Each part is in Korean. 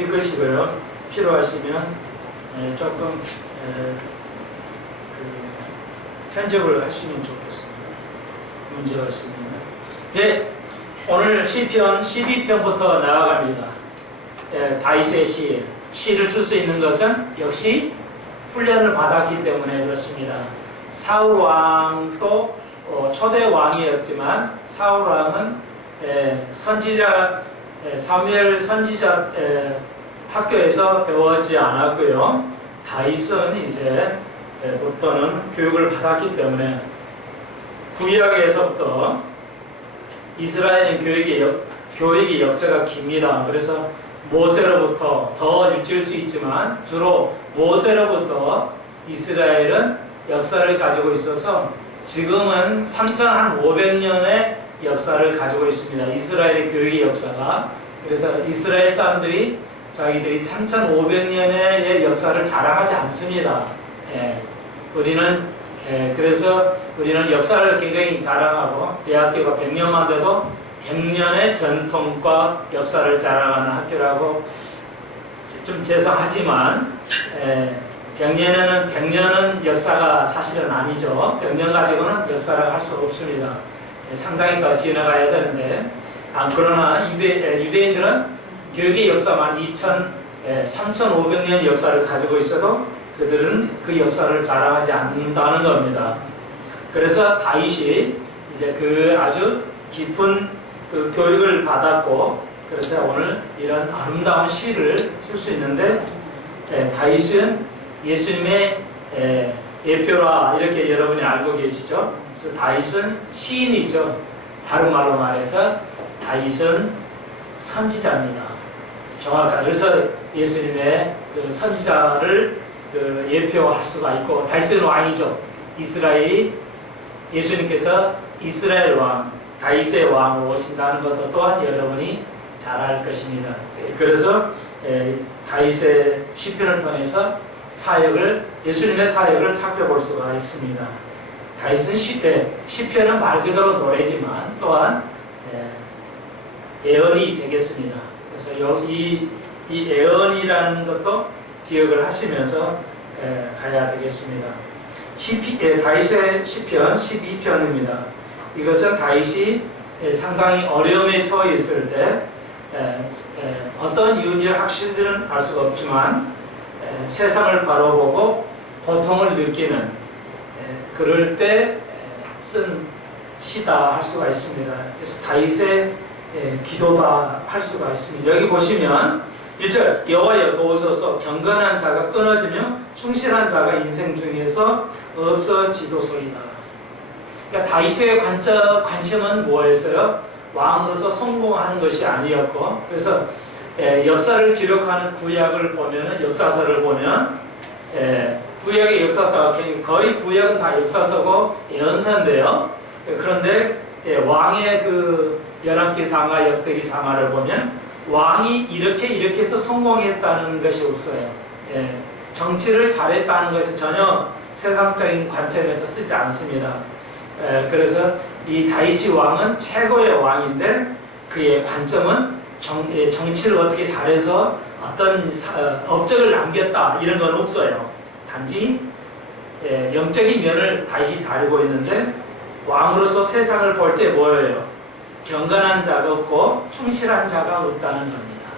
읽으시고요. 필요하시면 조금 편집을 하시면 좋겠습니다. 문제가 있으면. 네, 오늘 시편 12편부터 나아갑니다. 다윗의 시를 쓸 수 있는 것은 역시 훈련을 받았기 때문에 그렇습니다. 사울 왕도 초대 왕이었지만 사울 왕은 선지자 사무엘 선지자 학교에서 배우지 않았고요. 다윗은 이제부터는 교육을 받았기 때문에 구약에서부터 이스라엘은 교육의 역사가 깁니다. 그래서 모세로부터 더 일찍일 수 있지만 주로 모세로부터 이스라엘은 역사를 가지고 있어서 지금은 3,500년의 역사를 가지고 있습니다. 이스라엘의 교육의 역사가. 그래서 이스라엘 사람들이 자기들이 3,500년의 역사를 자랑하지 않습니다. 그래서 우리는 역사를 굉장히 자랑하고 대학교가 100년만 돼도 100년의 전통과 역사를 자랑하는 학교라고 좀 죄송하지만 100년은 역사가 사실은 아니죠. 100년 가지고는 역사를 할 수 없습니다. 상당히 더 지나가야 되는데 그러나 유대인들은 교육의 역사만 3,500년 역사를 가지고 있어도 그들은 그 역사를 자랑하지 않는다는 겁니다. 그래서 다윗이 이제 그 아주 깊은 그 교육을 받았고 그래서 오늘 이런 아름다운 시를 쓸 수 있는데 다윗은 예수님의 예표라 이렇게 여러분이 알고 계시죠? 그래서 다윗은 시인이죠. 다른 말로 말해서 다윗은 선지자입니다. 정확하게 그래서 예수님의 그 선지자를 예표할 수가 있고 다윗은 왕이죠. 이스라엘이 예수님께서 이스라엘 왕 다윗의 왕으로 오신다는 것도 또한 여러분이 잘 알 것입니다. 그래서 다윗의 시편을 통해서 예수님의 사역을 살펴볼 수가 있습니다. 다윗은 시편은 말 그대로 노래지만 또한 예언이 되겠습니다. 그래서 이 예언이라는 것도 기억을 하시면서 가야 되겠습니다. 다윗의 시편 12편입니다. 이것은 다윗이 상당히 어려움에 처해 있을 때 어떤 이유인지 확실히는 알 수가 없지만 세상을 바라보고 고통을 느끼는 그럴 때 쓴 시다 할 수가 있습니다. 그래서 다윗의 기도다 할 수가 있습니다. 여기 보시면 1절 여호와여 도우소서 경건한 자가 끊어지며 충실한 자가 인생 중에서 없어지도소이다. 그러니까 다윗의 관심은 뭐였어요? 왕으로서 성공하는 것이 아니었고 그래서 역사를 기록하는 구약을 보면은 역사서를 보면 구약의 역사서 거의 구약은 다 역사서고 예언서인데요. 그런데 왕의 그 열왕기 상하 역대기 상하를 보면 왕이 이렇게 해서 성공했다는 것이 없어요. 정치를 잘했다는 것이 전혀 세상적인 관점에서 쓰지 않습니다. 그래서 이 다윗이 왕은 최고의 왕인데 그의 관점은 정치를 어떻게 잘해서 어떤 업적을 남겼다 이런 건 없어요. 단지 영적인 면을 다윗이 다루고 있는데 왕으로서 세상을 볼 때 뭐예요? 경건한 자가 없고 충실한 자가 없다는 겁니다.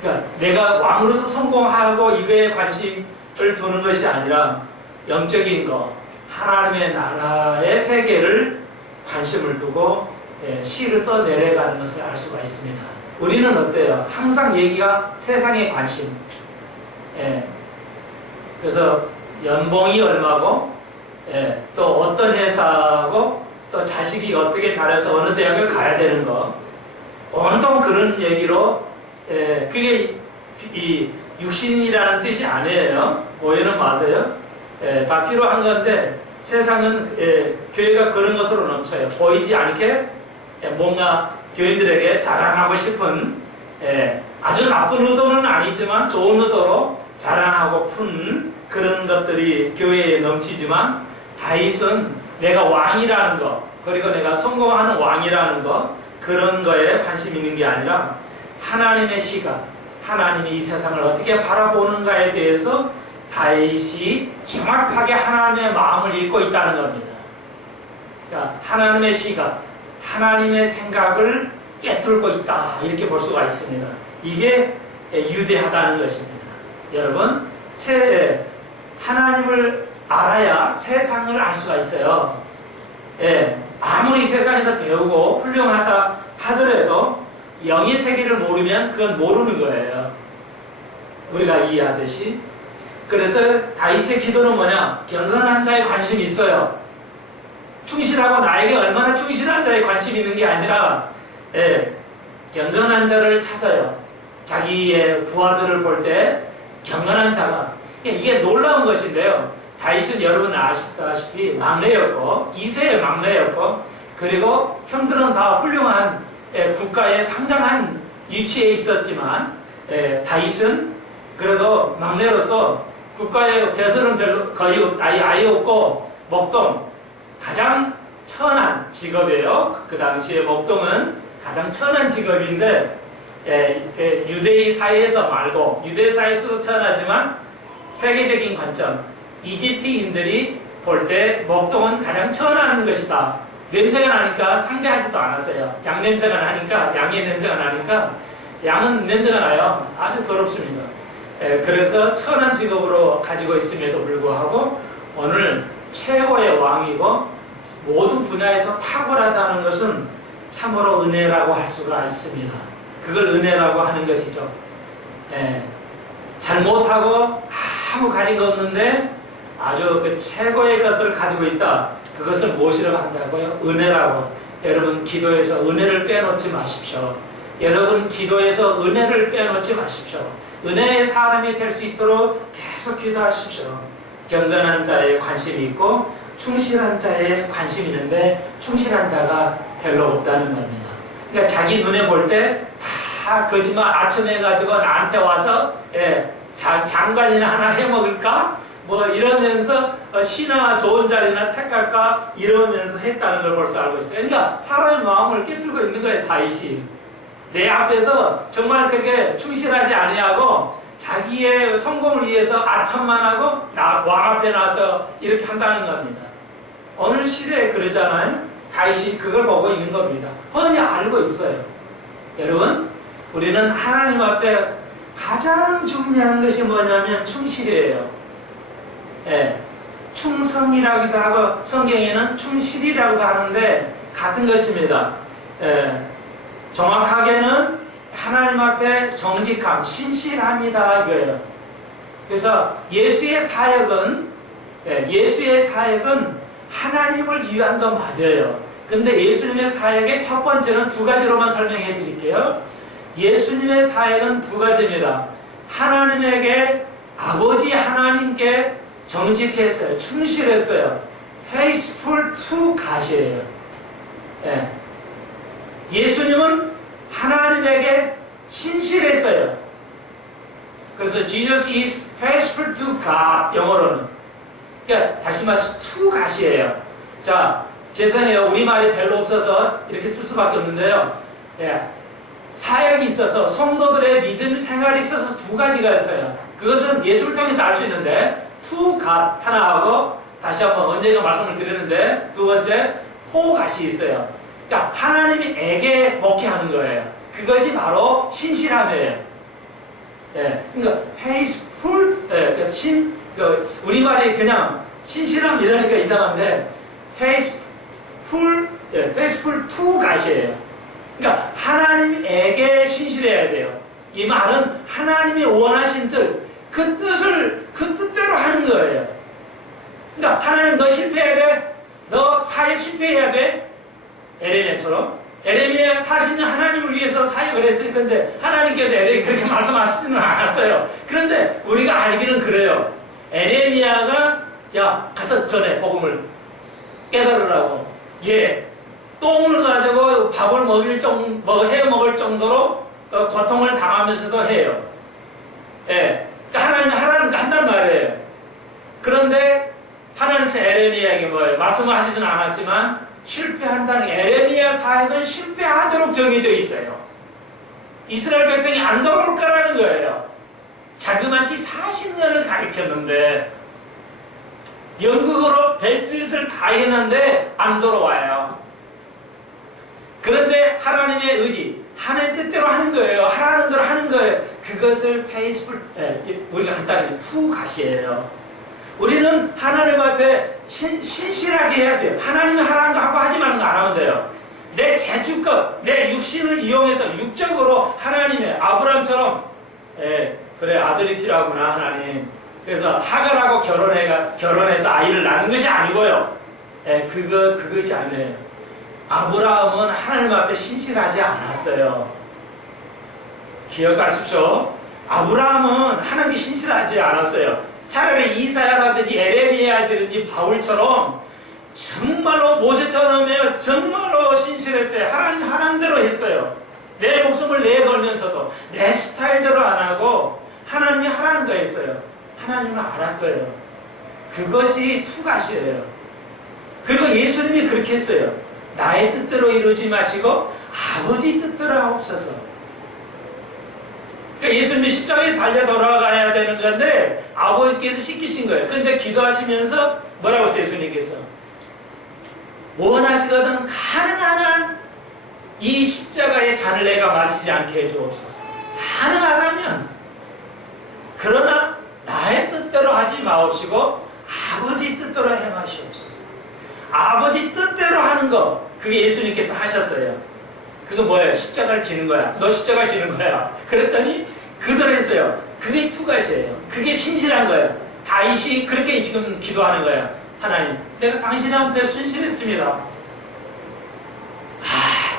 그러니까 내가 왕으로서 성공하고 이거에 관심을 두는 것이 아니라 영적인 것, 하나님의 나라의 세계를 관심을 두고 시를 써 내려가는 것을 알 수가 있습니다. 우리는 어때요? 항상 얘기가 세상의 관심. 그래서 연봉이 얼마고, 또 어떤 회사고, 또 자식이 어떻게 잘해서 어느 대학을 가야 되는 거. 온통 그런 얘기로, 그게 이 육신이라는 뜻이 아니에요. 오해는 마세요. 다 필요한 건데, 세상은 교회가 그런 것으로 넘쳐요. 보이지 않게 뭔가 교인들에게 자랑하고 싶은 아주 나쁜 의도는 아니지만 좋은 의도로 자랑하고 푼 그런 것들이 교회에 넘치지만 다윗은 내가 왕이라는 것 그리고 내가 성공하는 왕이라는 것 그런 거에 관심 있는 게 아니라 하나님의 시각, 하나님이 이 세상을 어떻게 바라보는가에 대해서 다윗이 정확하게 하나님의 마음을 읽고 있다는 겁니다. 그러니까 하나님의 시각, 하나님의 생각을 깨뚫고 있다, 이렇게 볼 수가 있습니다. 이게 유대하다는 것입니다. 여러분, 하나님을 알아야 세상을 알 수가 있어요. 아무리 세상에서 배우고 훌륭하다 하더라도 영의 세계를 모르면 그건 모르는 거예요. 우리가 이해하듯이. 그래서 다윗의 기도는 뭐냐? 경건한 자에 관심이 있어요. 충실하고 나에게 얼마나 충실한 자에 관심이 있는 게 아니라 경건한 자를 찾아요. 자기의 부하들을 볼 때 경건한 자가, 이게 놀라운 것인데요. 다윗은 여러분 아시다시피 막내였고, 이세의 막내였고, 그리고 형들은 다 훌륭한 국가의 상당한 위치에 있었지만, 다윗은 그래도 막내로서 국가의 배설은 별로 거의 아예 없고, 목동, 가장 천한 직업이에요. 그 당시에 목동은 가장 천한 직업인데, 유대인 사이에서 말고, 유대 사이에서도 천하지만 세계적인 관점, 이집트인들이 볼 때 목동은 가장 천한 것이다. 냄새가 나니까 상대하지도 않았어요. 양 냄새가 나니까, 양의 냄새가 나니까, 양은 냄새가 나요. 아주 더럽습니다. 그래서 천한 직업으로 가지고 있음에도 불구하고 오늘 최고의 왕이고 모든 분야에서 탁월하다는 것은 참으로 은혜라고 할 수가 있습니다. 그걸 은혜라고 하는 것이죠. 잘못하고 아무 가진 거 없는데 아주 그 최고의 것들을 가지고 있다. 그것을 무엇이라고 한다고요? 은혜라고. 여러분 기도에서 은혜를 빼놓지 마십시오. 여러분 기도에서 은혜를 빼놓지 마십시오. 은혜의 사람이 될 수 있도록 계속 기도하십시오. 경건한 자에 관심이 있고 충실한 자에 관심이 있는데 충실한 자가 별로 없다는 겁니다. 그러니까 자기 눈에 볼 때 다 거짓말 아첨해가지고 나한테 와서 장관이나 하나 해먹을까? 뭐 이러면서 시나 좋은 자리나 택할까? 이러면서 했다는 걸 벌써 알고 있어요. 그러니까 사람의 마음을 깨뜨리고 있는 거예요. 다윗이. 내 앞에서 정말 그렇게 충실하지 아니하고 자기의 성공을 위해서 아첨만 하고 왕 앞에 나서 이렇게 한다는 겁니다. 오늘 시대에 그러잖아요. 다윗이 그걸 보고 있는 겁니다. 뻔히 알고 있어요. 여러분, 우리는 하나님 앞에 가장 중요한 것이 뭐냐면 충실이에요. 충성이라고도 하고 성경에는 충실이라고도 하는데 같은 것입니다. 정확하게는 하나님 앞에 정직함, 신실함이다 이거예요. 그래서 예수의 사역은 하나님을 위한 거 맞아요. 근데 예수님의 사역의 첫 번째는 두 가지로만 설명해 드릴게요. 예수님의 사역은 두 가지입니다. 하나님에게, 아버지 하나님께 정직했어요. 충실했어요. faithful to God이에요. 예수님은 하나님에게 신실했어요. 그래서 Jesus is faithful to God, 영어로는. 그러니까 다시 말해서 to God이에요. 자, 죄송해요. 우리말이 별로 없어서 이렇게 쓸 수밖에 없는데요. 사역이 있어서 성도들의 믿음 생활이 있어서 두 가지가 있어요. 그것은 예수를 통해서 알 수 있는데 to God 하나하고 다시 한번 언젠가 말씀을 드렸는데 두 번째 for God이 있어요. 그러니까 하나님에게 목회하는 거예요. 그것이 바로 신실함이에요. 그러니까 faithful, 우리말이 그냥 신실함 이러니까 이상한데 faithful to God이에요. 그러니까 하나님에게 신실해야 돼요. 이 말은 하나님이 원하신 뜻, 그 뜻대로 하는 거예요. 그러니까 하나님 너 실패해야 돼? 너 사역 실패해야 돼? 에레미야처럼. 에레미야 40년 하나님을 위해서 사역을 했을 건데 하나님께서 에레미야 그렇게 말씀하시지는 않았어요. 그런데 우리가 알기는 그래요. 에레미야가 야 가서 전해 복음을 깨달으라고. 똥을 가지고 밥을 해 먹을 정도로 고통을 당하면서도 해요. 그러니까 하나님이 하라는 거 한단 말이에요. 그런데 하나님께서 에레미야에게 말씀을 하시지는 않았지만 실패한다는 에레미야 사역은 실패하도록 정해져 있어요. 이스라엘 백성이 안 돌아올 거라는 거예요. 자그마치 40년을 가리켰는데 연극으로 별짓을 다 했는데 안 돌아와요. 그런데 하나님의 의지, 하나님 뜻대로 하는 거예요. 하라는 대로 하는 거예요. 그것을 페이스풀, 우리가 간단하게 투갓이에요. 우리는 하나님 앞에 신실하게 해야 돼요. 하나님이 하라는 거 하고 하지 말는 거 안 하면 돼요. 내 재주껏, 내 육신을 이용해서 육적으로 하나님의 아브라함처럼 그래 아들이 필요하구나 하나님. 그래서 하갈하고 결혼해서 아이를 낳는 것이 아니고요. 그것이 아니에요. 아브라함은 하나님 앞에 신실하지 않았어요. 기억하십시오. 아브라함은 하나님께 신실하지 않았어요. 차라리 이사야라든지 에레미야라든지 바울처럼 정말로 모세처럼요. 정말로 신실했어요. 하나님 하나님대로 했어요. 내 목숨을 내걸면서도 내 스타일대로 안 하고 하나님이 하라는 거 했어요. 하나님은 알았어요. 그것이 투갓이에요. 그리고 예수님이 그렇게 했어요. 나의 뜻대로 이루지 마시고 아버지 뜻대로 하옵소서. 그러니까 예수님이 십자가에 달려 돌아가야 되는 건데 아버지께서 시키신 거예요. 그런데 기도하시면서 뭐라고 했어요? 예수님께서 원하시거든 가능한 한 이 십자가의 잔을 내가 마시지 않게 해주옵소서. 가능하다면. 그러나 나의 뜻대로 하지 마옵시고 아버지 뜻대로 행하시옵소서. 아버지 뜻대로 하는 거, 그게 예수님께서 하셨어요. 그거 뭐예요? 십자가를 지는 거야. 너 십자가를 지는 거야. 그랬더니 그대로 했어요. 그게 투갓이에요. 그게 신실한 거예요. 다윗이 그렇게 지금 기도하는 거예요. 하나님, 내가 당신한테 순실했습니다.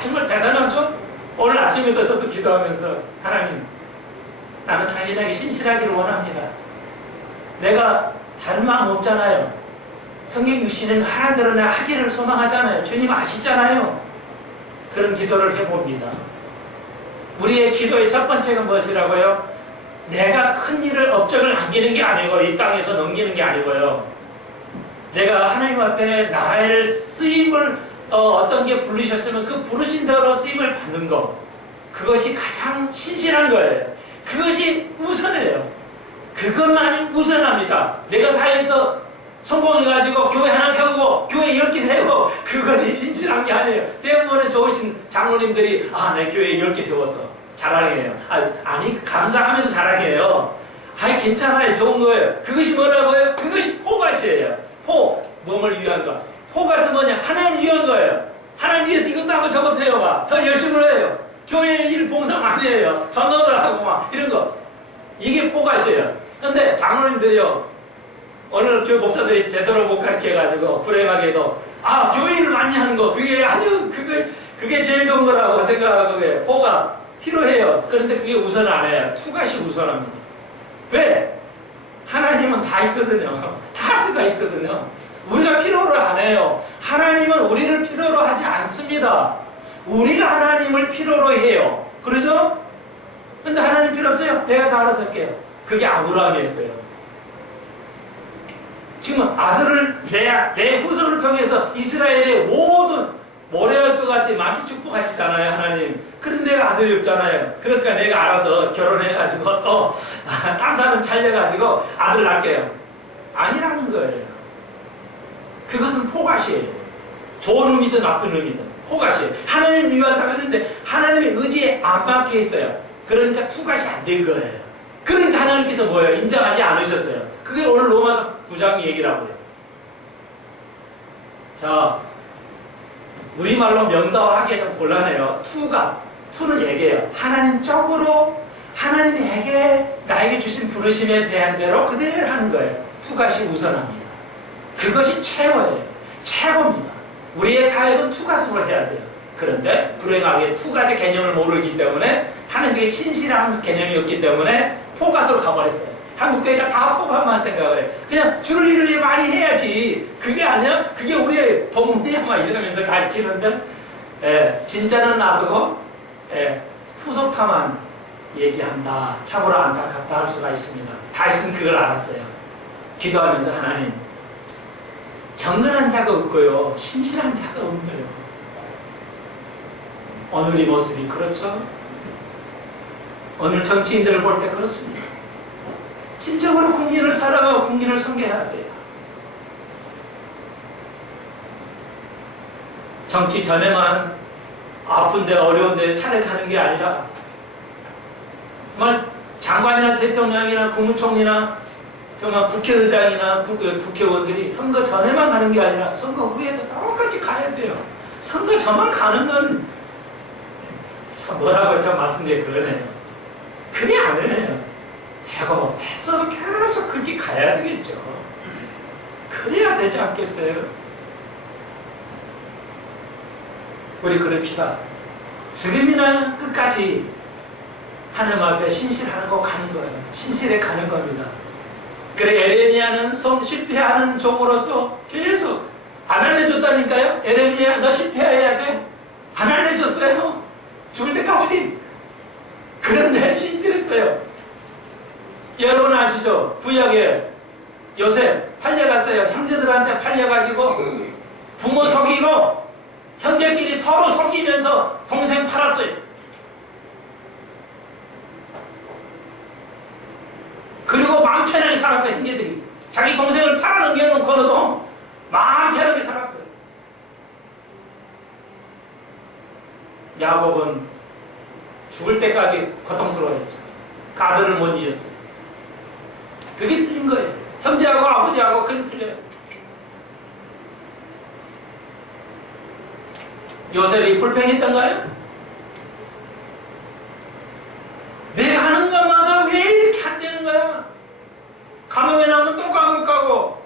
정말 대단하죠? 오늘 아침에도 저도 기도하면서 하나님, 나는 당신에게 신실하기를 원합니다. 내가 다른 마음 없잖아요. 성경 유신은 하나님대로 내가 하기를 소망하잖아요. 주님 아시잖아요. 그런 기도를 해봅니다. 우리의 기도의 첫 번째가 무엇이라고요? 내가 큰 일을 업적을 남기는 게 아니고 이 땅에서 넘기는 게 아니고요. 내가 하나님 앞에 나의 쓰임을 어떤 게 부르셨으면 그 부르신 대로 쓰임을 받는 것, 그것이 가장 신실한 거예요. 그것이 우선이에요. 그것만이 우선합니다. 내가 사회에서 성공해가지고 교회 하나 세우고 교회 10개 세우고 그것이 신실한 게 아니에요. 대부분의 좋으신 장로님들이 내 교회 10개 세웠어. 자랑해요. 아니 감사하면서 자랑해요. 괜찮아요. 좋은 거예요. 그것이 뭐라고요? 그것이 포갓이에요. 몸을 위한 것. 포갓은 뭐냐? 하나님 위한 거예요. 하나님 위해서 이것도 하고 저것도 해요. 더 열심히 해요. 교회 일 봉사 많이 해요. 전도들 하고 막 이런 거. 이게 포갓이에요. 근데 장로님들이요. 오늘 교회 목사들이 제대로 못 가르쳐 해가지고 불행하게도 교회 일을 많이 하는 거 그게 아주 그게 제일 좋은 거라고 생각하고 포갓 필요해요. 그런데 그게 우선 안 해요. 투갓이 우선합니다. 왜? 하나님은 다 있거든요. 다 할 수가 있거든요. 우리가 필요로 안 해요. 하나님은 우리를 필요로 하지 않습니다. 우리가 하나님을 필요로 해요. 그러죠? 근데 하나님 필요 없어요. 내가 다 알아서 할게요. 그게 아브라함이 했어요. 지금 아들을 내 후손을 통해서 이스라엘의 모든 모래여수 같이 많게 축복하시잖아요, 하나님. 그런데 내가 아들이 없잖아요. 그러니까 내가 알아서 결혼해가지고 딴 사람 살려가지고 아들 낳을게요. 아니라는 거예요. 그것은 포갓이에요. 좋은 의미든 나쁜 의미든 포갓이에요. 하나님 위한다고 하는데 하나님의 의지에 안 박혀 있어요. 그러니까 투갓이 안 된 거예요. 그러니까 하나님께서 뭐예요? 인정하지 않으셨어요. 그게 오늘 로마서 9장 얘기라고요. 자, 우리말로 명사화하기가 좀 곤란해요. 투는 얘기예요. 하나님적으로 하나님에게 나에게 주신 부르심에 대한 대로 그대로 하는 거예요. 투갓이 우선합니다. 그것이 최고예요. 최고입니다. 우리의 사역은 투갓으로 해야 돼요. 그런데 불행하게 투갓의 개념을 모르기 때문에 하나님께 신실한 개념이 없기 때문에 포갓으로 가버렸어요. 한국 교회가 다 포갓만 생각을 해요. 그냥 주를 일을 많이 해야지. 그게 아니야? 그게 우리의 본분이야 막 이러면서 가르치는데 진짜는 놔두고 후속타만 얘기한다. 참으로 안타깝다 할 수가 있습니다. 다윗은 그걸 알았어요. 기도하면서 하나님 경건한 자가 없고요. 신실한 자가 없네요. 오늘 이 모습이 그렇죠? 오늘 정치인들을 볼 때 그렇습니다. 진정으로 국민을 사랑하고 국민을 섬겨야 돼요. 정치 전에만 아픈데 어려운데 차례가는 게 아니라 정말 장관이나 대통령이나 국무총리나 정말 국회의장이나 국회의원들이 선거 전에만 가는 게 아니라 선거 후에도 똑같이 가야 돼요. 선거 전만 가는 건 참 뭐라고 좀 말씀드리기 그러네요. 그게 아니에요. 되고 됐어도 계속 그렇게 가야 되겠죠. 그래야 되지 않겠어요? 우리 그럽시다. 지금이나 끝까지 하나님 앞에 신실하고 가는 거예요. 신실해 가는 겁니다. 그래 에레미야는 실패하는 종으로서 계속 안 알려줬다니까요. 에레미야 너 실패해야 돼. 안 알려줬어요. 죽을 때까지. 그런데 신실했어요. 여러분 아시죠? 구약에 요셉 팔려갔어요. 형제들한테 팔려가지고 부모 속이고 형제끼리 서로 속이면서 동생 팔았어요. 그리고 마음 편하게 살았어요. 형제들이 자기 동생을 팔아넘겨놓고도 마음 편하게 살았어요. 야곱은 죽을 때까지 고통스러워했죠. 그 아들을 못 잊었어요. 그게 틀린 거예요. 형제하고 아버지하고 그게 틀려요. 요셉이 불평했던가요? 내가 하는 것마다 왜 이렇게 안 되는 거야? 감옥에 나면 또 감옥 가고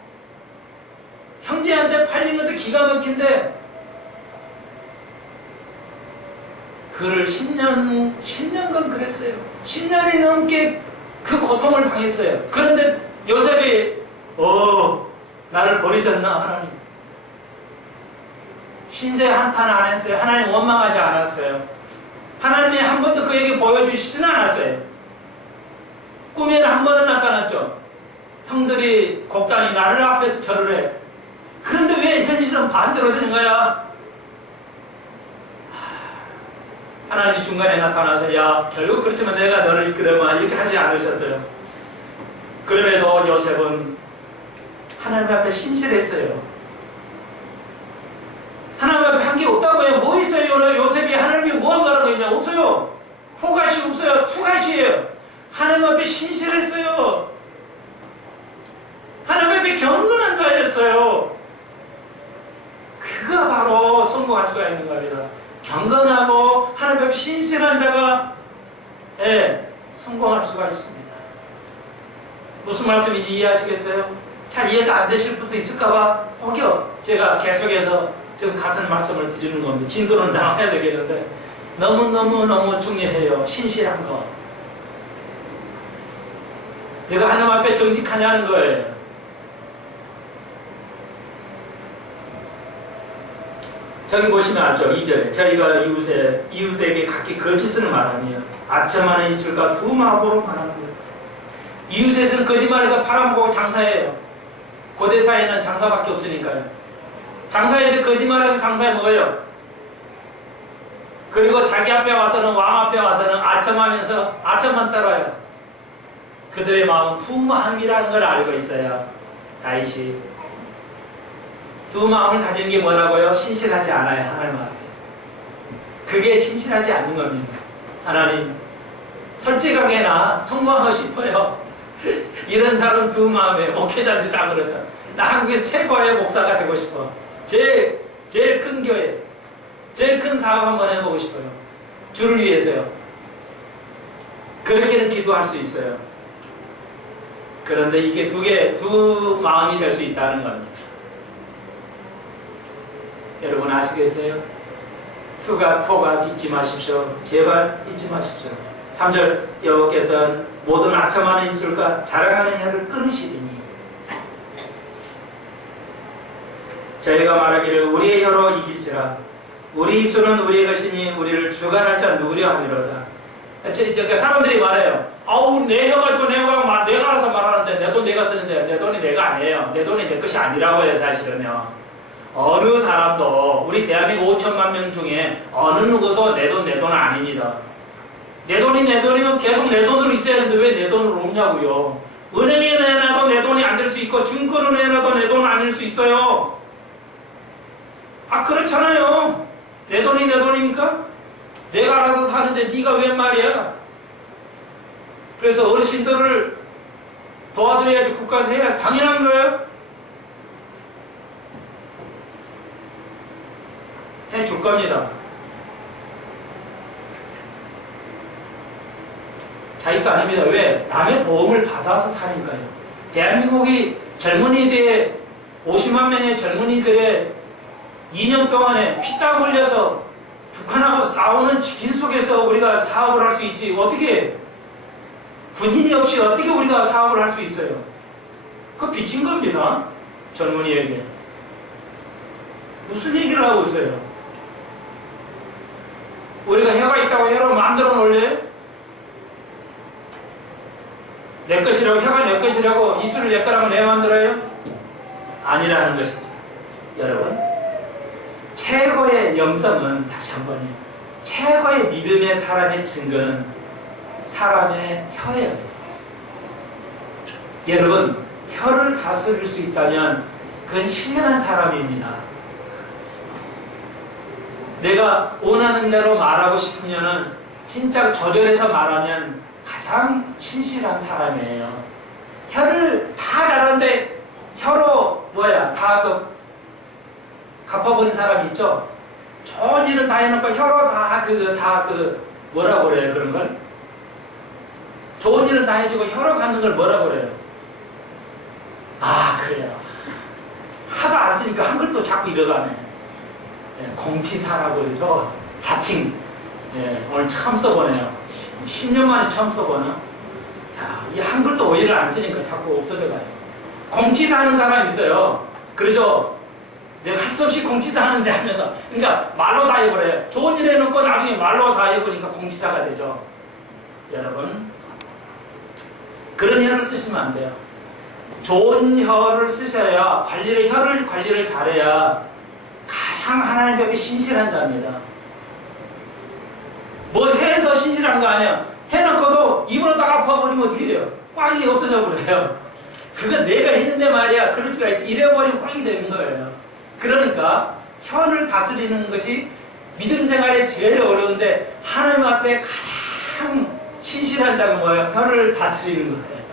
형제한테 팔린 것도 기가 막힌데 그를 10년간 그랬어요. 10년이 넘게 그 고통을 당했어요. 그런데 요셉이 나를 버리셨나 하나님. 신세 한탄 안 했어요. 하나님 원망하지 않았어요. 하나님이 한 번도 그에게 보여주시지는 않았어요. 꿈에는 한 번은 나타났죠. 형들이 곡단이 나를 앞에서 절을 해. 그런데 왜 현실은 반대로 되는 거야? 하나님이 중간에 나타나서 야 결국 그렇지만 내가 너를 이끌어마 이렇게 하지 않으셨어요. 그럼에도 요셉은 하나님 앞에 신실했어요. 하나님 앞에 한 게 없다고요. 뭐 있어요? 요셉이 하나님이 무언가라고 했냐? 없어요. 포갓이 없어요. 투갓이에요. 하나님 앞에 신실했어요. 하나님 앞에 경건한 자였어요. 그가 바로 성공할 수가 있는 겁니다. 경건하고 하나님 앞에 신실한 자가 성공할 수가 있습니다. 무슨 말씀인지 이해하시겠어요? 잘 이해가 안 되실 분도 있을까봐 혹여 제가 계속해서 지금 같은 말씀을 드리는 겁니다. 진도는 나와야 되겠는데 너무너무 중요해요. 신실한 거. 내가 하나님 앞에 정직하냐는 거예요. 저기 보시면 알죠? 2절에 저희가 이웃에게 각기 거짓을 말하며 아첨하는 입술과 두 마음으로 말합니다. 이웃에서는 거짓말해서 팔아먹고 장사해요. 고대사에는 장사밖에 없으니까요. 장사해도 거짓말해서 장사해 먹어요. 그리고 자기 앞에 와서는 왕 앞에 와서는 아첨하면서 아첨만 따라요. 그들의 마음은 두 마음이라는 걸 알고 있어요. 다윗이 두 마음을 가진 게 뭐라고요? 신실하지 않아요. 하나님 앞에. 그게 신실하지 않는 겁니다. 하나님 솔직하게나 성공하고 싶어요. 이런 사람 두 마음에 목회자들이 다 그렇죠. 나 한국에서 최고의 목사가 되고 싶어. 제일 큰 교회, 제일 큰 사업 한번 해보고 싶어요. 주를 위해서요. 그렇게는 기도할 수 있어요. 그런데 이게 두 마음이 될 수 있다는 겁니다. 여러분 아시겠어요? 투가 포가 잊지 마십시오. 제발 잊지 마십시오. 3절 여호와께서는 모든 아첨하는 입술과 자랑하는 혀를 끊으시리니 저희가 말하기를 우리의 혀로 이길지라 우리 입술은 우리의 것이니 우리를 주관할 자 누구려 하미로다. 그러니까 사람들이 말해요. 아우 내 혀 가지고 내가 알아서 말하는데 내 돈 내가 쓰는데 내 돈이 내가 아니에요. 내 돈이 내 것이 아니라고 해요. 사실은요. 어느 사람도 우리 대한민국 5천만 명 중에 어느 누구도 내 돈 아닙니다. 내 돈이 내 돈이면 계속 내 돈으로 있어야 하는데 왜 내 돈으로 없냐고요. 은행에 내놔도 내 돈이 안 될 수 있고 증권을 내놔도 내 돈은 아닐 수 있어요. 아 그렇잖아요. 내 돈이 내 돈입니까? 내가 알아서 사는데 네가 웬 말이야. 그래서 어르신들을 도와드려야지 국가에서 해야 당연한 거예요. 해줄 겁니다. 자기가 아닙니다. 왜? 남의 도움을 받아서 사니까요. 대한민국이 젊은이들의 50만 명의 젊은이들의 2년 동안에 피땀 흘려서 북한하고 싸우는 길 속에서 우리가 사업을 할 수 있지. 어떻게 군인이 없이 어떻게 우리가 사업을 할 수 있어요? 그거 빚진 겁니다. 젊은이에게. 무슨 얘기를 하고 있어요? 우리가 혀가 있다고 혀로 만들어 놓을래요? 내 것이라고, 혀가 내 것이라고 입술을 내 거라고 내 만들어요? 아니라는 것이죠. 여러분, 최고의 영성은 다시 한번요. 최고의 믿음의 사람의 증거는 사람의 혀예요. 여러분, 혀를 다스릴 수 있다면 그건 신령한 사람입니다. 내가 원하는 대로 말하고 싶으면 진짜 조절해서 말하면 가장 신실한 사람이에요. 혀를 다 잘하는데 혀로 다 갚아버린 사람이 있죠. 좋은 일은 다 해놓고 혀로 뭐라고 그래요, 그런 걸? 좋은 일은 다 해주고 혀로 갖는 걸 뭐라고 그래요? 아, 그래요. 하도 안 쓰니까 한글도 자꾸 잃어가네. 공치사라고 그러죠. 자칭. 오늘 처음 써보네요. 10년 만에 처음 써보나? 야, 이 한글도 오히려 안 쓰니까 자꾸 없어져가요. 공치사 하는 사람이 있어요. 그러죠? 내가 할 수 없이 공치사 하는데 하면서. 그러니까 말로 다 해버려요. 좋은 일 해놓고 나중에 말로 다 해보니까 공치사가 되죠. 여러분, 그런 혀를 쓰시면 안 돼요. 좋은 혀를 쓰셔야 혀를 관리를 잘해야 가장 하나님 앞에 신실한 자입니다. 뭐 해서 신실한 거 아니에요. 해놓고도 입으로 딱 아파버리면 어떻게 돼요? 꽝이 없어져 버려요. 그건 내가 했는데 말이야. 그럴 수가 있어. 이래버리면 꽝이 되는 거예요. 그러니까 혀를 다스리는 것이 믿음 생활에 제일 어려운데 하나님 앞에 가장 신실한 자가 뭐예요? 혀를 다스리는 거예요.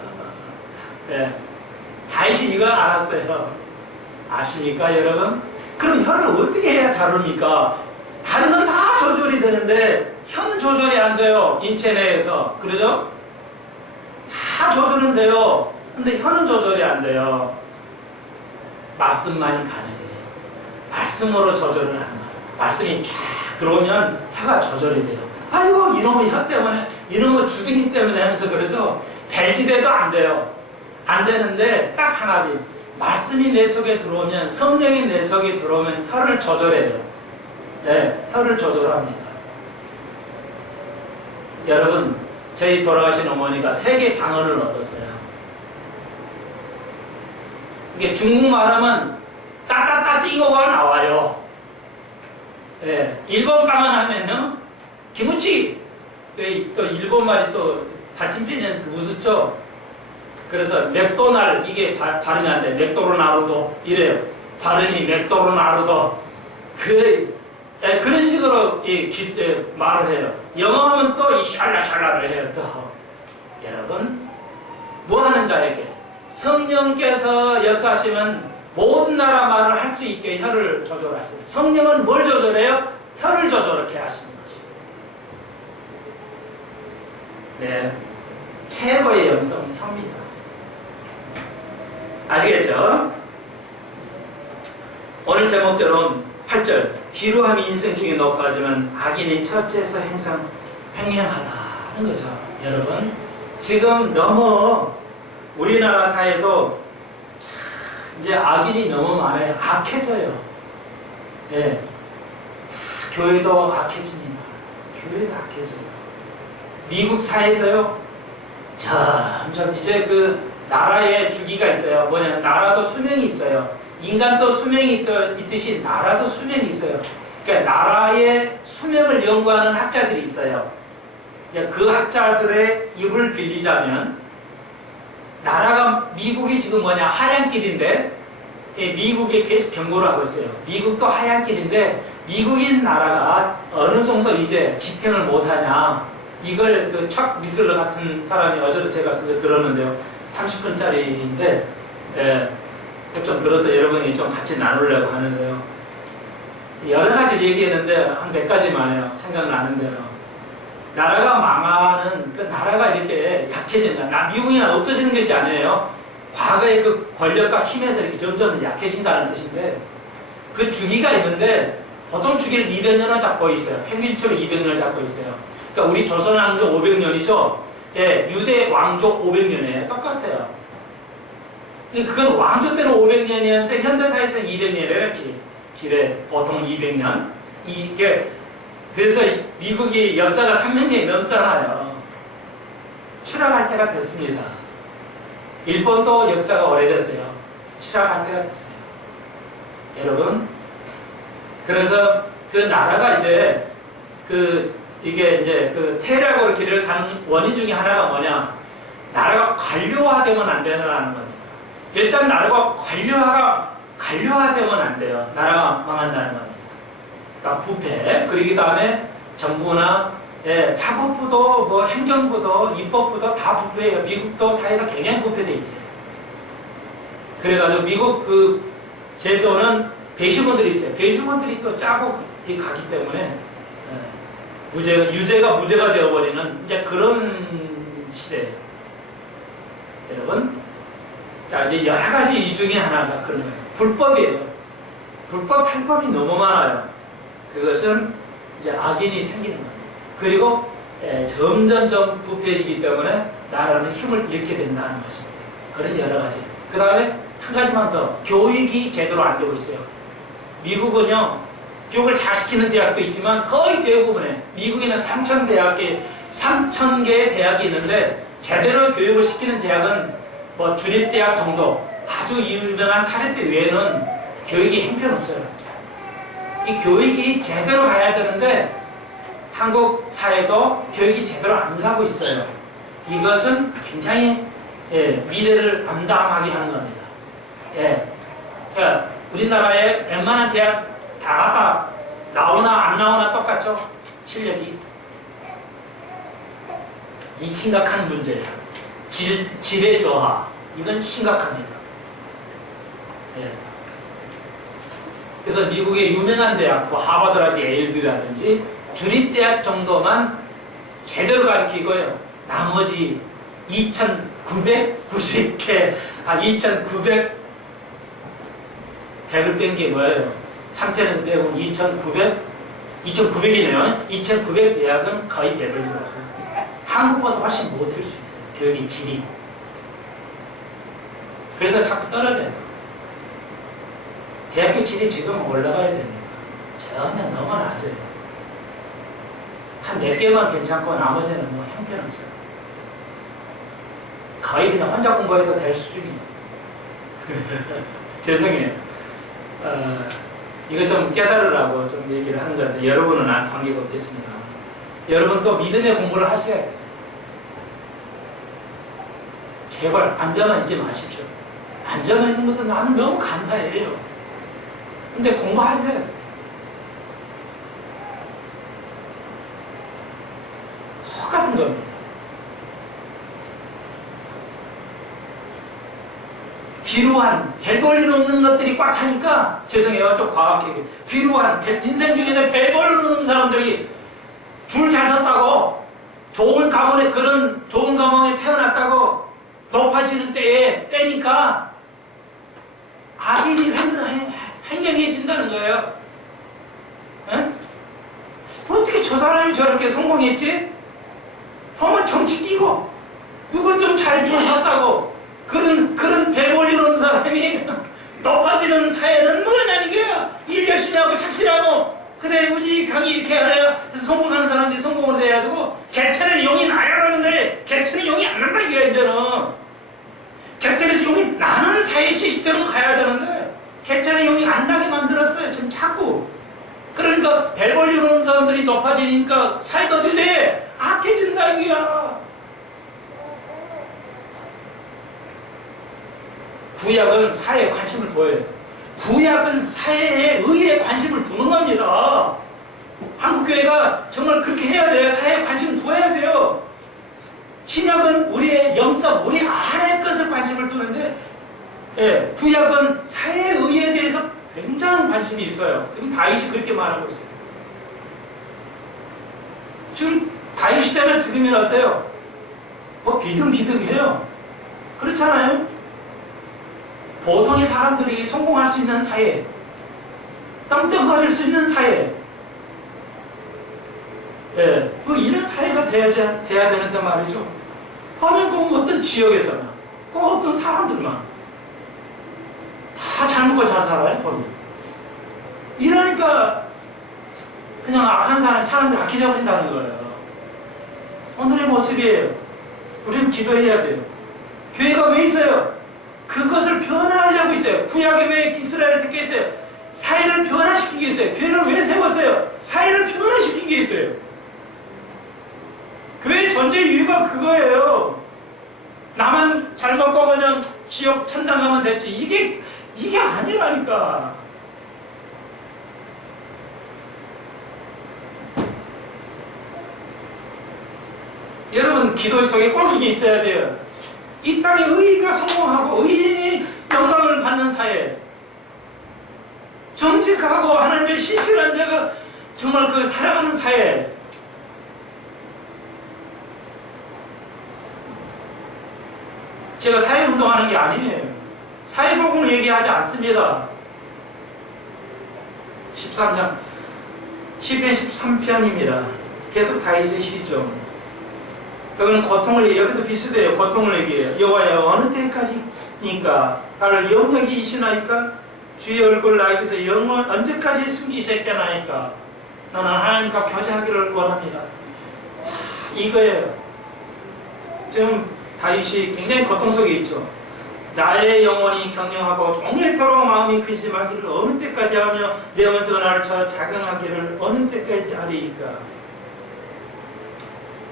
네. 다윗이 이거 알았어요. 아십니까, 여러분? 그럼 혀를 어떻게 해야 다룹니까? 다른 건 다 조절이 되는데 혀는 조절이 안 돼요. 인체 내에서. 그러죠? 다 조절은 돼요. 근데 혀는 조절이 안 돼요. 말씀만이 가능해요. 말씀으로 조절을 하는 거예요. 말씀이 쫙 들어오면 혀가 조절이 돼요. 아이고 이놈의 혀 때문에, 이놈의 주둥이 때문에 하면서 그러죠? 벨지대도 안 돼요. 안 되는데 딱 하나지. 말씀이 내 속에 들어오면, 성령이 내 속에 들어오면 혀를 조절해요. 네, 혀를 조절합니다. 여러분, 저희 돌아가신 어머니가 3개 방언을 얻었어요. 이게 중국말 하면 따따따 띵어가 나와요. 네, 일본 방언 하면요, 기무치! 또 일본말이 또 받침편이어서 우습죠? 그래서 맥도날, 이게 발음이 안 돼. 맥도로나루도 이래요. 발음이 맥도로나루도. 그런 식으로 말을 해요. 영어하면 또 샬라샬라를 해요. 또. 여러분, 뭐 하는 자에게 성령께서 역사하시면 모든 나라 말을 할 수 있게 혀를 조절하십니다. 성령은 뭘 조절해요? 혀를 조절하게 하시는 것입니다. 네, 최고의 영성은 혀입니다. 아시겠죠? 오늘 제목처럼 8절, 비루함이 인생 중에 높아지면 악인이 처체에서 횡행하다는 거죠. 여러분, 지금 너무 우리나라 사회도 이제 악인이 너무 많아요. 악해져요. 예. 교회도 악해집니다. 교회도 악해져요. 미국 사회도요, 점점 이제 나라의 주기가 있어요. 뭐냐면 나라도 수명이 있어요. 인간도 수명이 있듯이 나라도 수명이 있어요. 그러니까 나라의 수명을 연구하는 학자들이 있어요. 이제 그 학자들의 입을 빌리자면 나라가 미국이 지금 뭐냐 하얀 길인데 미국이 계속 경고를 하고 있어요. 미국도 하얀 길인데 미국인 나라가 어느 정도 이제 지탱을 못하냐 이걸 그 척 미슬러 같은 사람이 어제도 제가 그거 들었는데요. 30분짜리인데 좀 들어서 여러분이 좀 같이 나누려고 하는데요. 여러 가지 얘기했는데 한 몇 가지만 해요. 생각나는 대로. 나라가 망하는, 그 나라가 이렇게 약해지는 거야. 미국이 없어지는 것이 아니에요. 과거의 그 권력과 힘에서 이렇게 점점 약해진다는 뜻인데, 그 주기가 있는데, 보통 주기를 200년을 잡고 있어요. 평균적으로 200년을 잡고 있어요. 그러니까 우리 조선 왕조 500년이죠. 예, 유대 왕조 500년이에요. 똑같아요. 근데 그건 왕조 때는 500년이었는데, 현대사에서는 200년이에요. 길에 보통 200년. 이게 그래서 미국이 역사가 300년이 넘잖아요. 추락할 때가 됐습니다. 일본도 역사가 오래됐어요. 추락할 때가 됐어요. 여러분, 그래서 그 나라가 이제 이게 이제 그 퇴락으로 길을 가는 원인 중에 하나가 뭐냐? 나라가 관료화되면 안 된다는 겁니다. 일단 나라가 관료화되면 안 돼요. 나라가 망한다는 겁니다. 그러니까 부패, 그리고 다음에 정부나 사법부도 뭐 행정부도 입법부도 다 부패해요. 미국도 사회가 굉장히 부패돼 있어요. 그래가지고 미국 그 제도는 배심원들이 있어요. 배심원들이 또 짜고 가기 때문에 유죄가 무죄가 되어버리는 이제 그런 시대예요. 여러분, 자 이제 여러 가지 이 중에 하나가 그런 거예요. 불법이에요. 불법, 탈법이 너무 많아요. 그것은 이제 악인이 생기는 거예요. 그리고 점점점 부패해지기 때문에 나라는 힘을 잃게 된다는 것입니다. 그런 여러 가지. 그 다음에 한 가지만 더. 교육이 제대로 안 되고 있어요. 미국은요, 교육을 잘 시키는 대학도 있지만 거의 대부분에 미국에는 3,000개의 대학이 있는데 제대로 교육을 시키는 대학은 뭐 주립대학 정도 아주 유명한 사립대 외에는 교육이 형편없어요. 이 교육이 제대로 가야 되는데 한국 사회도 교육이 제대로 안 가고 있어요. 이것은 굉장히 미래를 암담하게 하는 겁니다. 그러니까 우리나라의 웬만한 대학 다 갖다 나오나 안 나오나 똑같죠? 실력이. 이 심각한 문제예요. 질의 저하. 이건 심각합니다. 그래서 미국의 유명한 대학, 뭐 하버드라든지 예일이라든지 주립대학 정도만 제대로 가르치고요. 나머지 2,990개, 100을 뺀 게 뭐예요? 3,000에서 빼고 2,900이네요. 2,900 대학은 거의 레벨이 없어요. 한국보다 훨씬 못할 수 있어요. 교육의 질이. 그래서 자꾸 떨어져요. 대학교 질이 지금 올라가야 됩니다. 전혀 너무 낮아요. 한 4개만 괜찮고 나머지는 뭐 형편없어요. 거의 그냥 혼자 공부해도 될 수준이에요. 죄송해요. 이거 좀 깨달으라고 좀 얘기를 하는 건데 여러분은 관계가 없겠습니다. 여러분 또 믿음의 공부를 하셔야 돼요. 제발 앉아만 있지 마십시오. 앉아만 있는 것도 나는 너무 감사해요. 근데 공부하세요. 똑같은 겁니다. 비루한, 별 볼 일 없는 것들이 꽉 차니까, 죄송해요, 좀 과학하게. 비루한, 인생 중에서 별 볼 일 없는 사람들이 줄 잘 섰다고, 좋은 가문에 태어났다고, 높아지는 때니까, 악인이 횡령해진다는 거예요. 에? 어떻게 저 사람이 저렇게 성공했지? 보면 정치 끼고, 누군 좀 잘 줄 섰다고, 그런 배 올리는 사람이 높아지는 사회는 뭐냐는 거야. 일 열심히 하고 착실하고 그대 우직하게 이렇게 하래야 성공하는 사람들이 성공을 해야 되고 개천에 용이 나야 하는데 개천에 용이 안 난다 이거야 이제는. 개천에서 용이 나는 사회 시스템으로 가야 되는데 개천에 용이 안 나게 만들었어요. 전 자꾸. 그러니까 배 올리는 사람들이 높아지니까 사회가 어떻게 돼? 악해진다 이거야. 구약은 사회에 관심을 둬요. 구약은 사회에 의에 관심을 두는 겁니다. 한국교회가 정말 그렇게 해야 돼요. 사회에 관심을 둬야 돼요. 신약은 우리의 영성, 우리 안의 것을 관심을 두는데, 예, 구약은 사회의 의에 대해서 굉장한 관심이 있어요. 지금 다윗이 그렇게 말하고 있어요. 지금 다윗 시대는 지금이면 어때요? 뭐 비등비등해요. 그렇잖아요? 보통의 사람들이 성공할 수 있는 사회, 땅덩거릴 수 있는 사회, 예, 뭐 이런 사회가 돼야 되는데 말이죠. 하면 꼭 어떤 지역에서나, 꼭 어떤 사람들만 다 잘 먹고 잘 살아요, 보면. 이러니까 그냥 악한 사람들 악해져 버린다는 거예요. 오늘의 모습이에요. 우리는 기도해야 돼요. 교회가 왜 있어요? 그것을 변화하려고 있어요. 구약에 왜 이스라엘을 택해 있어요? 사회를 변화시키기 위해서요. 교회를 왜 세웠어요? 사회를 변화시키기 위해서요. 교회 존재 이유가 그거예요. 나만 잘 먹고 그냥 지옥 천당 가면 됐지. 이게 아니라니까. 여러분, 기도 속에 꼭 이게 있어야 돼요. 이 땅에 의의가 성공하고 의인이 영광을 받는 사회, 정직하고 하나님의 신실한 자가 정말 그 살아가는 사회, 제가 사회운동하는 게 아니에요. 사회복음을 얘기하지 않습니다. 13장 시편 13편입니다. 계속 다윗의 시죠. 여기는 고통을 얘기해요. 여기도 비슷해요. 고통을 얘기해요. 여호와여, 어느 때까지니까 나를 영역이시나이까? 주의 얼굴 나에게서 언제까지 숨기셨겠나이까? 나는 하나님과 교제하기를 원합니다. 이거예요. 지금 다윗이 굉장히 고통 속에 있죠. 나의 영혼이 경영하고 종일토록 마음이 근심하기를 어느 때까지 하며 내 원수가 나를 쳐 자경하기를 어느 때까지 하리이까?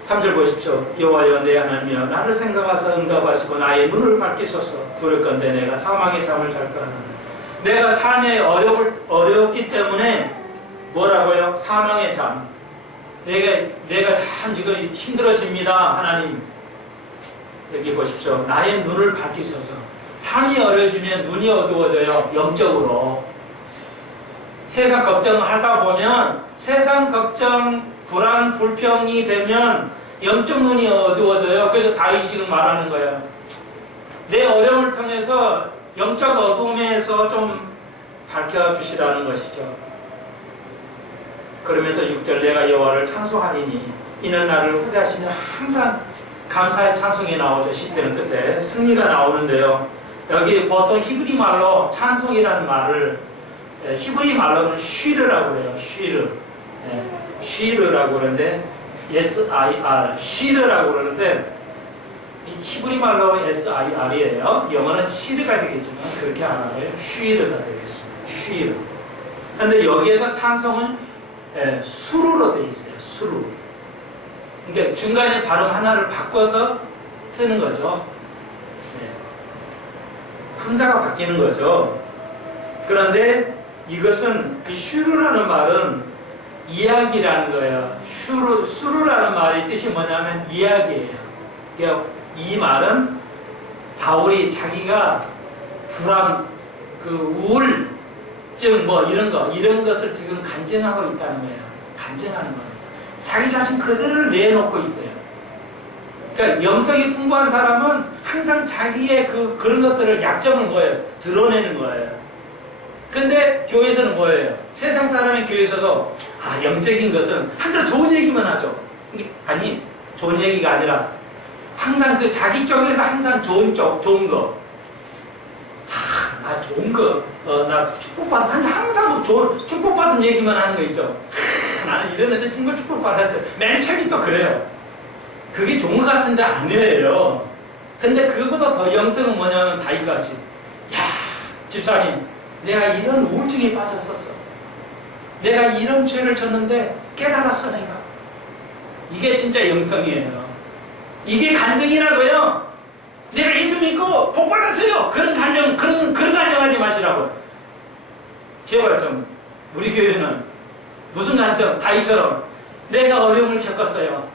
3절 보십시오. 여호와여, 내 하나님이여, 나를 생각하사 응답하시고 나의 눈을 밝히소서. 두렵건대 내가 사망의 잠을 잘까 하나. 내가 삶에 어렵기 때문에 뭐라고요? 사망의 잠. 내가 참 지금 힘들어집니다. 하나님, 여기 보십시오. 나의 눈을 밝히셔서. 삶이 어려워지면 눈이 어두워져요. 영적으로. 세상 걱정을 하다 보면, 세상 걱정, 불안, 불평이 되면 영적 눈이 어두워져요. 그래서 다윗이 지금 말하는 거예요. 내 어려움을 통해서 영적 어둠에서 좀 밝혀주시라는 것이죠. 그러면서 6절, 내가 여호와를 찬송하리니 이는 나를 후대하시며, 항상 감사의 찬송이 나오죠. 시편은 끝에 승리가 나오는데요. 여기 보통 히브리 말로 찬송이라는 말을, 히브리 말로는 쉬르라고 해요. 쉬르. 쉬르라고 그러는데, S-I-R, 쉬르라고 그러는데, 히브리 말로 S-I-R이에요. 영어는 시르가 되겠지만 그렇게 안 하고요. 쉬르가 되겠습니다. 쉬르. 그런데 여기에서 찬송은 수루로 되어 있어요. 수루. 그러니까 중간에 발음 하나를 바꿔서 쓰는 거죠. 품사가 바뀌는 거죠. 그런데 이것은 슈루라는 말은 이야기라는 거예요. 수루라는 말의 뜻이 뭐냐면 이야기예요. 그러니까 이 말은 바울이 자기가 불안, 우울증 이런 것을 지금 간증하고 있다는 거예요. 간증하는 겁니다. 자기 자신 그대를 내놓고 있어요. 그러니까 영성이 풍부한 사람은 항상 자기의 그런 것들을 약점을 드러내는 거예요. 근데 교회에서는 뭐예요? 세상 사람의 교회에서도 영적인 것은 항상 좋은 얘기만 하죠. 아니, 좋은 얘기가 아니라 항상 자기 쪽에서 항상 좋은 거. 나 좋은 거, 나 축복받은, 항상 좋은, 축복받은 얘기만 하는 거 있죠. 나는 이런 애들 정말 축복받았어요. 맨 책이 또 그래요. 그게 좋은 것 같은데 아니에요. 근데 그것보다 더 영성은 뭐냐면 다윗같이, 집사님, 내가 이런 우울증에 빠졌었어. 내가 이런 죄를 졌는데 깨달았어, 내가. 이게 진짜 영성이에요. 이게 간증이라고요. 내가 예수 믿고 복 받았어요. 그런 간증, 그런 간증하지 마시라고. 제발 좀, 우리 교회는 무슨 간증? 다윗처럼 내가 어려움을 겪었어요.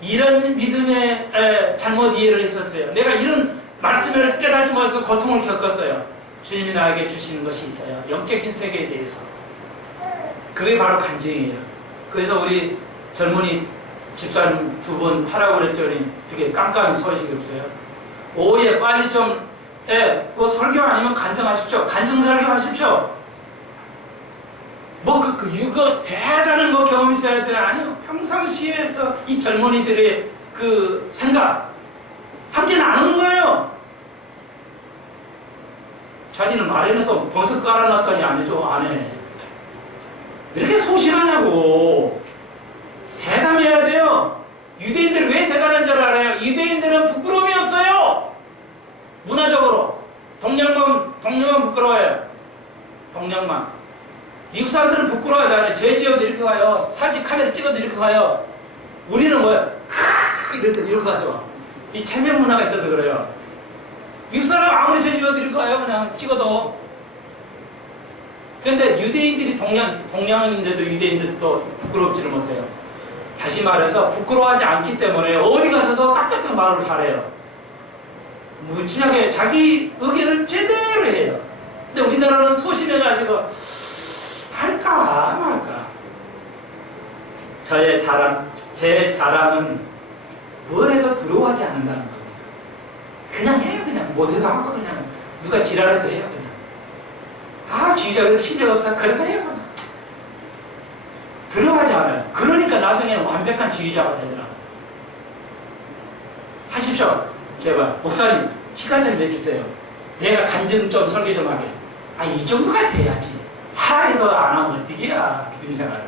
이런 믿음의 잘못 이해를 했었어요. 내가 이런 말씀을 깨달지 못해서 고통을 겪었어요. 주님이 나에게 주시는 것이 있어요. 영적인 세계에 대해서. 그게 바로 간증이에요. 그래서 우리 젊은이 집사님 두 분 하라고 그랬더니 되게 깜깜이 소식이 없어요. 오후에 빨리 좀, 뭐 설교 아니면 간증하십시오. 간증 설교 하십시오. 뭐 이거 대단한 뭐 경험 있어야 되나? 아니요. 평상시에서 이 젊은이들의 그 생각 함께 나누는 거예요. 자기는 말해놔도 버섯 깔아놨더니 안 해줘. 안 해. 이렇게 소심하냐고. 대담해야 돼요. 유대인들이 왜 대단한 줄 알아요? 유대인들은 부끄러움이 없어요. 문화적으로. 동양만 부끄러워요. 동양만. 미국 사람들은 부끄러워하잖아요. 제지어도 이렇게 가요. 사진 카메라 찍어도 이렇게 가요. 우리는 뭐야? 이렇게 가죠. 이 체면 문화가 있어서 그래요. 미국 사람 아무리 제지어도 이렇게 가요. 그냥 찍어도. 그런데 유대인들이 동양인데도 유대인들도 부끄럽지를 못해요. 다시 말해서 부끄러워하지 않기 때문에 어디 가서도 딱딱한 말을 잘해요. 무지하게 자기 의견을 제대로 해요. 근데 우리나라는 소심해가지고 할까 말까. 제 자랑은 뭘 해도 두려워하지 않는다는 겁니다. 그냥 해요. 그냥 못해도 하고 그냥 누가 지랄해도 해요. 그냥 지휘자가 심력 없어 그래도 해요. 그냥 두려워하지 않아요. 그러니까 나중에는 완벽한 지휘자가 되더라. 하십시오. 제발 목사님 시간 좀 내주세요. 내가 간증 좀 설계 좀 하게. 이 정도가 돼야지. 하나도 안 하면 어떡해야 믿음 생활을.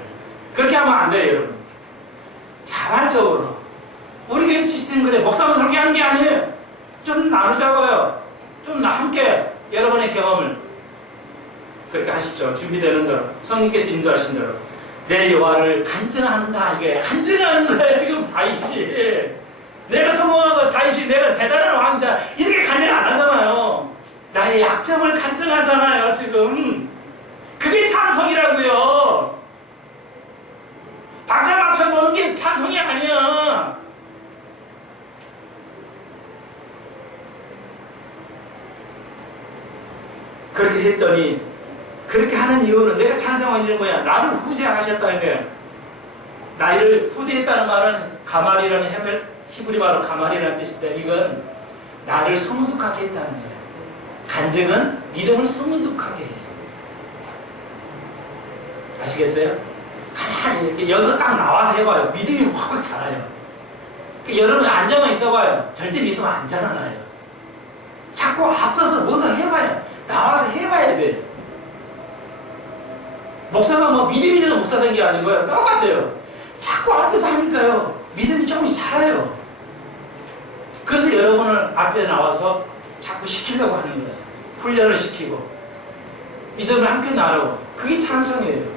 그렇게 하면 안 돼요, 여러분. 자발적으로. 우리 교회 시스템 그래. 목사만 설계하는 게 아니에요. 좀 나누자고요. 좀 함께 여러분의 경험을 그렇게 하십시오. 준비되는 대로. 성령께서 인도하신 대로. 내 여호와를 간증한다. 이게 간증하는 거예요. 지금 다윗이. 내가 성공하고 다윗이 내가 대단한 왕이다. 이렇게 간증 안 하잖아요. 나의 약점을 간증하잖아요. 지금. 그게 찬송이라고요. 박자 맞춰보는 게 찬송이 아니야. 그렇게 했더니 그렇게 하는 이유는 내가 찬송하는 거야. 나를 후대하셨다는 거야. 나를 후대했다는 말은 가말이라는 히브리 말로 가말이라는 뜻인데 이건 나를 성숙하게 했다는 거야. 간증은 믿음을 성숙하게 해. 아시겠어요? 가만히 이렇게 여기서 딱 나와서 해봐요. 믿음이 확 자라요. 여러분 앉아만 있어봐요. 절대 믿음 안 자라나요. 자꾸 앞서서 뭔가 해봐요. 나와서 해봐야 돼. 목사가 뭐 믿음이 되는 목사 된 게 아니고요. 똑같아요. 자꾸 앞에서 하니까요. 믿음이 조금씩 자라요. 그래서 여러분을 앞에 나와서 자꾸 시키려고 하는 거예요. 훈련을 시키고 믿음을 함께 나누고 그게 찬송이에요.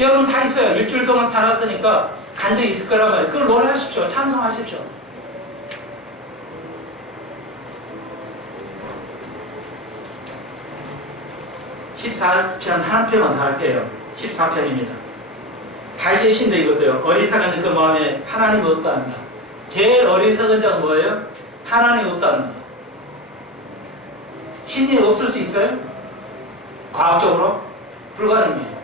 여러분 다 있어요. 일주일 동안 다녔으니까 간증이 있을 거란 말이에요. 그걸 노래하십시오. 찬송하십시오. (14편) 한 편만 더 할게요. 14편입니다. 다윗의 신데 이것도요. 어리석은 그 마음에 하나님이 없다 한다. 제일 어리석은 자는 뭐예요? 하나님이 없다는 거. 신이 없을 수 있어요? 과학적으로? 불가능해요.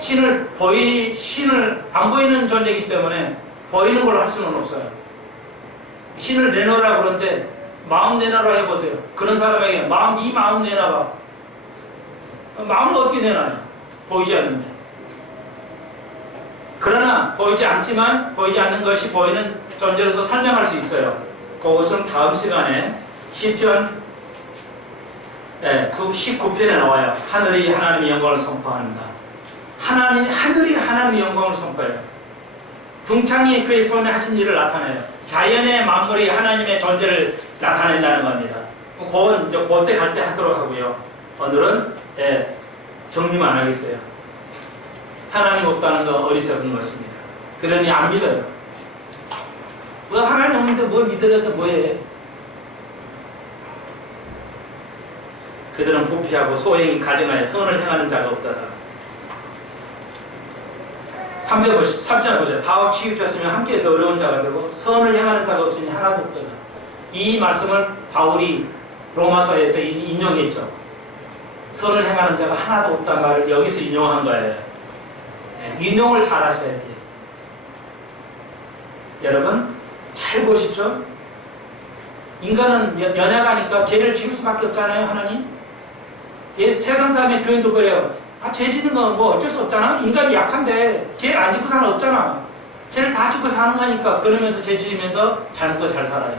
신을 안 보이는 존재이기 때문에 보이는 걸로 할 수는 없어요. 신을 내놓으라고 그러는데 마음 내놔라 해보세요. 그런 사람에게 이 마음 내놔봐. 마음을 어떻게 내놔요? 보이지 않는데. 그러나 보이지 않지만 보이지 않는 것이 보이는 존재로서 설명할 수 있어요. 그것은 다음 시간에 시편 19편에 나와요. 하늘이 하나님의 영광을 선포한다. 하늘이 하나님의 영광을 선포해요. 궁창이 그의 손에 하신 일을 나타내요. 자연의 만물이 하나님의 존재를 나타낸다는 겁니다. 그건 이제 그때 갈 때 하도록 하고요. 오늘은 정리만 하겠어요. 하나님 없다는 건 어리석은 것입니다. 그러니 안 믿어요. 뭐 하나님 없는데 뭘 믿으려서 뭐해? 그들은 부패하고 소행이 가증하여 선을 행하는 자가 없다다. 3절 보세요. 다 취급했으면 함께 더 어려운 자가 되고 선을 행하는 자가 없으니 하나도 없다다. 이 말씀을 바울이 로마서에서 인용했죠. 선을 행하는 자가 하나도 없다는 말을 여기서 인용한 거예요. 인용을 잘 하셔야 돼요. 여러분 잘 보십시오. 인간은 연약하니까 죄를 지을 수밖에 없잖아요. 하나님 세상 사람의 교인도 그래요. 죄 짓는 건 뭐 어쩔 수 없잖아. 인간이 약한데 죄를 안 짓고 사는 없잖아. 죄를 다 짓고 사는 거니까 그러면서 죄 지으면서 잘 먹고 잘 살아요.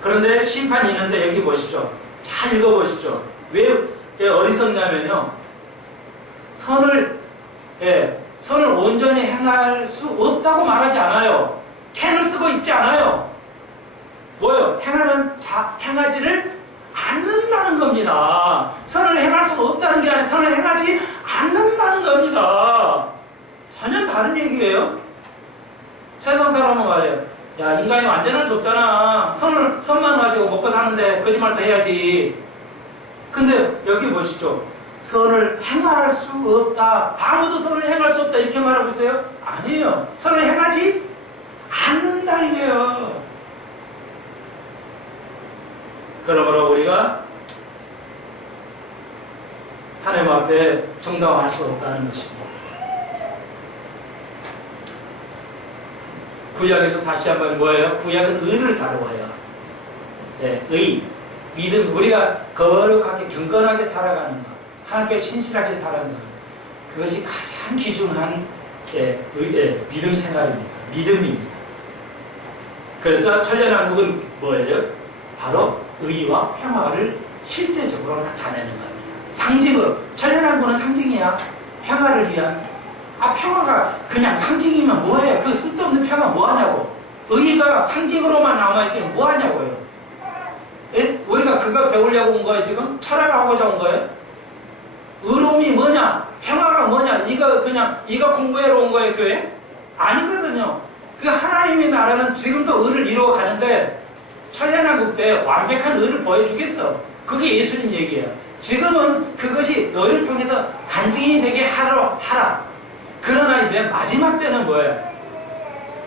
그런데 심판이 있는데 여기 보십시오. 잘 읽어보십시오. 왜 어리석냐면요. 선을 온전히 행할 수 없다고 말하지 않아요. 캔을 쓰고 있지 않아요. 뭐요? 행하지를 않는다는 겁니다. 선을 행할 수가 없다는 게 아니라 선을 행하지 않는다는 겁니다. 전혀 다른 얘기예요. 세상 사람은 말해요. 야, 인간이 완전할 수 없잖아. 선만 가지고 먹고 사는데 거짓말 도 해야지. 근데 여기 보시죠. 선을 행할 수 없다. 아무도 선을 행할 수 없다. 이렇게 말하고 있어요? 아니에요. 선을 행하지 않는다 이게요. 그러므로 우리가 하나님 앞에 정당할 수 없다는 것입니다. 구약에서 다시 한번 뭐예요? 구약은 의를 다루어요. 의, 믿음, 우리가 거룩하게 경건하게 살아가는 것, 하나님께 신실하게 살아가는 것, 그것이 가장 귀중한 믿음 생활입니다. 믿음입니다. 그래서 천년왕국은 뭐예요? 바로 의와 평화를 실제적으로 나타내는 겁니다. 상징으로. 천년왕국은 상징이야. 평화를 위한. 평화가 그냥 상징이면 뭐해? 그 쓸데없는 평화 뭐하냐고. 의가 상징으로만 남아있으면 뭐하냐고요. 예? 우리가 그거 배우려고 온 거예요 지금? 철학하고자 온 거예요? 의로움이 뭐냐? 평화가 뭐냐? 이거 공부하러 온 거예요 교회? 아니거든요. 그 하나님의 나라는 지금도 의를 이루어가는데 천년왕국 때 완벽한 의를 보여주겠어. 그게 예수님 얘기예요. 지금은 그것이 너희를 통해서 간증이 되게 하라. 그러나 이제 마지막 때는 뭐예요?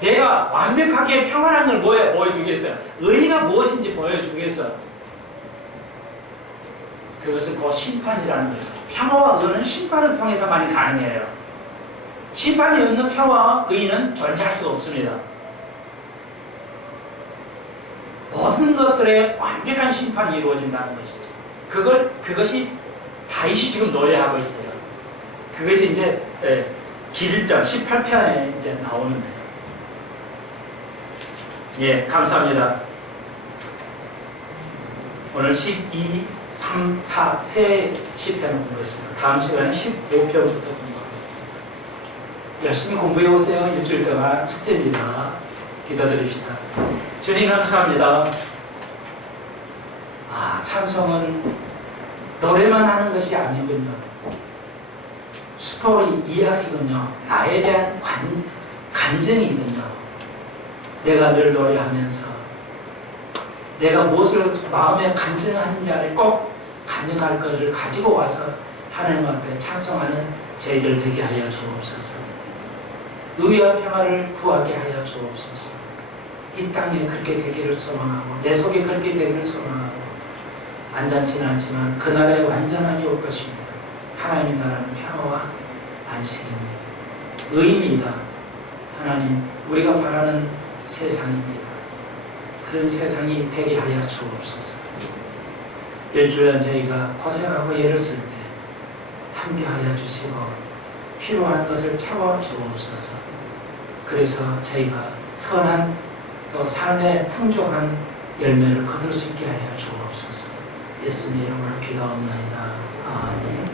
내가 완벽하게 평안한 걸 보여주겠어요. 의가 무엇인지 보여주겠어. 그것은 곧 심판이라는 거죠. 평화와 의는 심판을 통해서만이 가능해요. 심판이 없는 평화와 의는 존재할 수가 없습니다. 모든 것들에 완벽한 심판이 이루어진다는 것이죠. 그것이 다윗이 지금 노래하고 있어요. 그것이 이제 길전 18편에 이제 나오는데. 예, 감사합니다. 오늘 12, 3, 4, 세 10편을 공부했습니다. 다음 시간에 15편부터 공부하겠습니다. 열심히 공부해 오세요. 일주일 동안 숙제입니다. 기도드립시다. 주님 감사합니다. 찬송은 노래만 하는 것이 아니군요. 스토리, 이야기군요. 나에 대한 감정이군요. 내가 늘 노래하면서 내가 무엇을 마음에 간증하는지를 꼭 간증할 것을 가지고 와서 하나님 앞에 찬송하는 저희들 되게 하여 주옵소서. 의와 평화를 구하게 하여 주옵소서. 이 땅에 그렇게 되기를 소망하고 내 속에 그렇게 되기를 소망하고 완전치는 않지만 그 나라의 완전함이 올 것입니다. 하나님의 나라는 평화와 안식입니다. 의입니다. 하나님 우리가 바라는 세상입니다. 그런 세상이 되게 하여 주옵소서. 일주일 저희가 고생하고 애를 쓸 때 함께 하여 주시고 필요한 것을 채워 주옵소서. 그래서 저희가 선한 또 삶의 풍족한 열매를 거둘 수 있게 하여 주옵소서. 예수님 이름으로 기도합니다. 아멘.